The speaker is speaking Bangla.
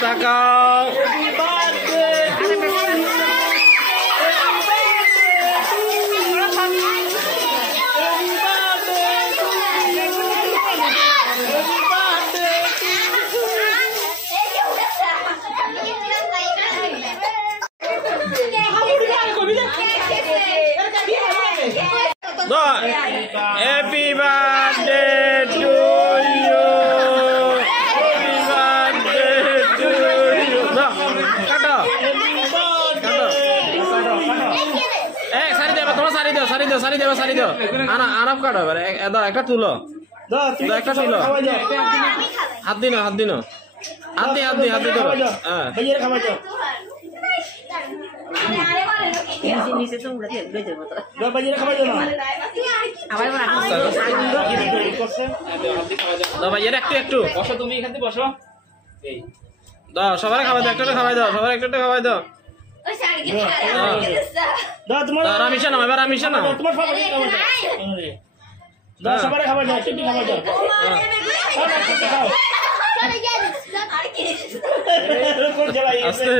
তাকাও Happy birthday to you. Happy birthday to you. Kato. Sari deo. Anak kato. Ekta tulo. Ekta tulo. Hati no. Hati dulu. Bayar kamu aja. Nice tuh berarti gue jadi motor. Gak bayar kamu aja. Awas berarti. দাও ভাই একটু বসো তুমি এখানে বসো। এই দাও সবাই খাওয়াই দাও একটু খাওয়াই দাও সবাই একটু খাওয়াই দাও ওই শাড়ি কি দাও তোমার রামিশা না এবার রামিশা না তোমার ফাঁকা খাওয়া দাও সবাই খাওয়া দাও একটু খাওয়া দাও খাও শাড়ি কি আর কি কোন জ্বালাই আস্তে